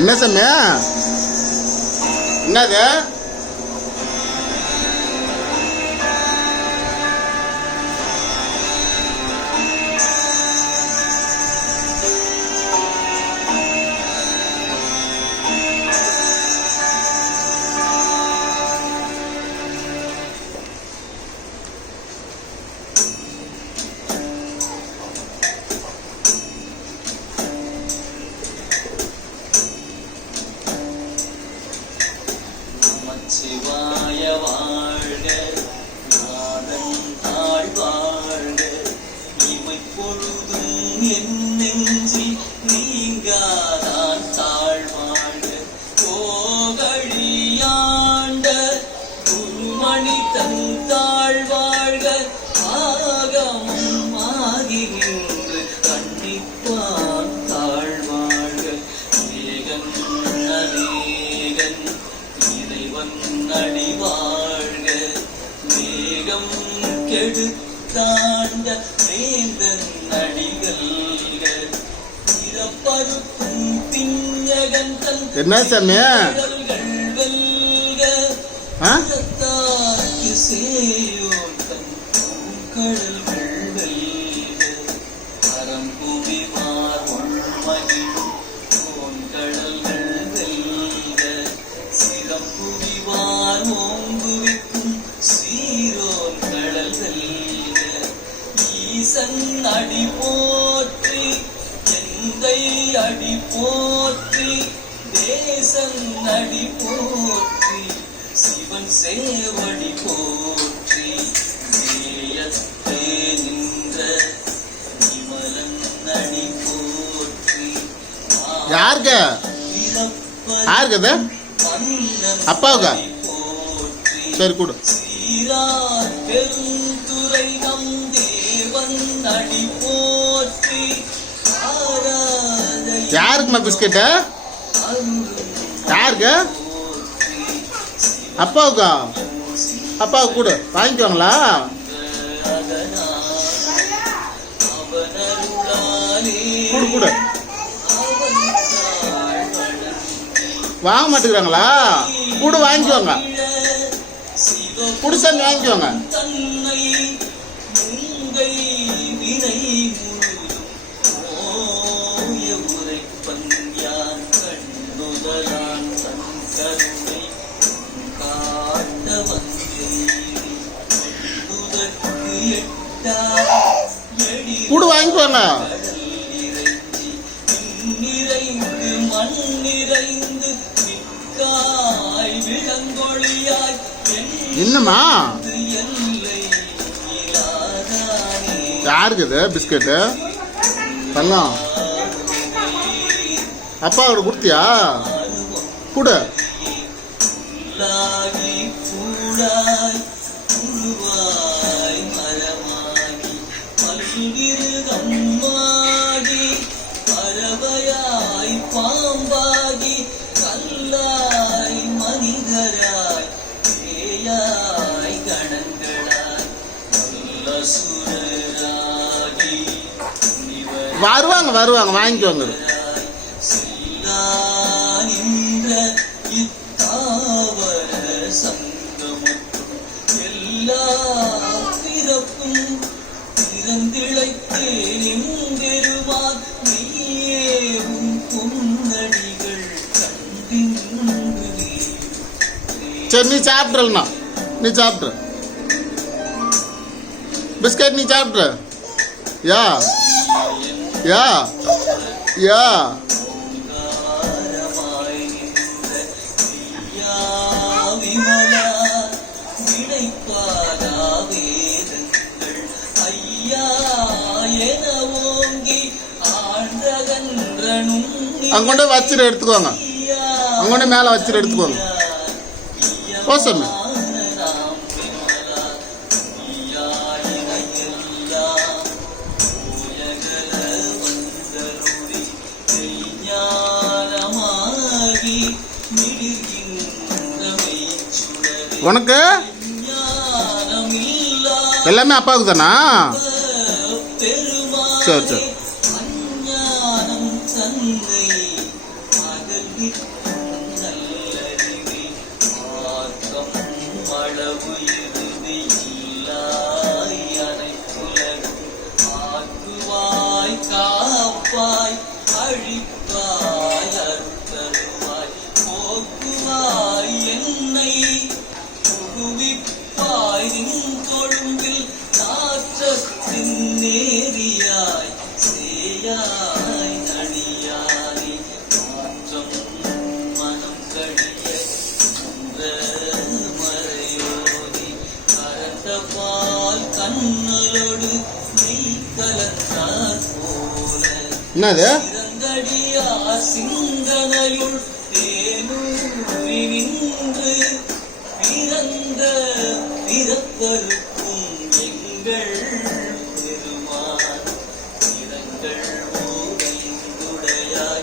என்ன சொன்ன என்னது? என் நெஞ்சில் நீங்காதான் தாழ் வாழ்க கோகழியாண்ட குருமணி தன் தாழ் வாழ்க ஆகமும் ஆகி நின்று கண்ணிப்பான் தாழ் வாழ்க ஏகன் அநேகன் இறைவன் அடி வாழ்க மேகம் கெடுத்தாண்ட வேந்தன் அடிகள்க பிறப்பருக்கும் பிஞ்சகன் தன் என்ன சாமி? கடல்கள் அடி போற்றி எந்தை அடி போற்றி தேசன் அடி போற்றி சிவன் சேவடி போற்றி நேயத்தே நின்ற நிமலன் அடி போற்றி. யாருக்கு யாருக்கு அது அப்பாவுக்கா? சரி கொடு. சீரார் பெருந்துரை நம் யாருக்குமா பிஸ்கெட்டு? யாருக்கு? அப்பாவுக்கா? அப்பாவுக்கு கூடு. வாங்கிக்குவாங்களா கூடு கூடு. வாங்க மாட்டேங்கிறாங்களா? கூடு வாங்கிக்குவாங்க குடிசாமி வாங்கிக்குவாங்க வாங்கிக்குவாங்க நிறைந்து மண் என்னம்மா யாருக்கு இது? பிஸ்கெட்டு? தங்கம். அப்பாவோட கொடுத்தியா கொடு. வருவாங்க வருவாங்க வாங்கிக்கோங்க. சரி நீ சாப்பிட்றா நீ சாப்பிட்ற பிஸ்கட் நீ சாப்பிட்ற யா. யா யா அங்கொண்டு வச்சுட்டு எடுத்துக்கோங்க. அங்கொண்டு மேலே வச்சுட்டு எடுத்துக்கோங்க. ஓ சார் உனக்கு? எல்லாமே அப்பாவுக்கு தானா சரி. சரி அளவு கண்ணலோடு மெய் கலத்தார் போல. என்னது? இறங்கடியா சிங்கனையுள் தேனூரி நின்று பிறந்த பிறப்பரு